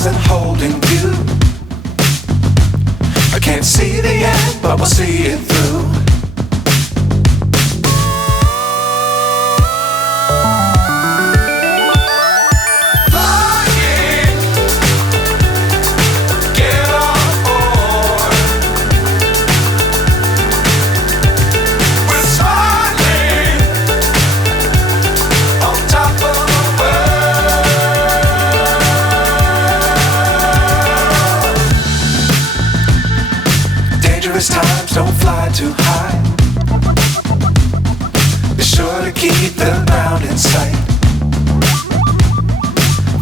stars and holding you. I can't see the end, but we'll see it through. Times don't fly too high. Be sure to keep the ground in sight.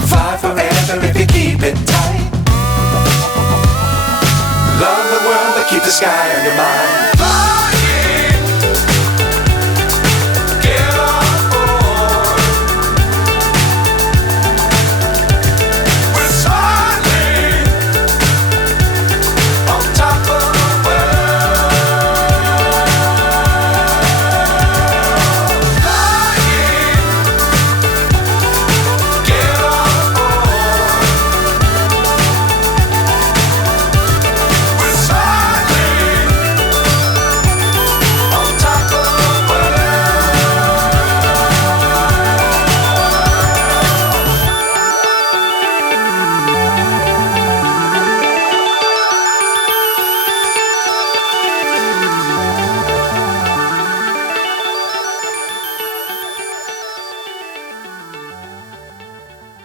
Fly forever if you keep it tight. Love the world but keep the sky on your mind.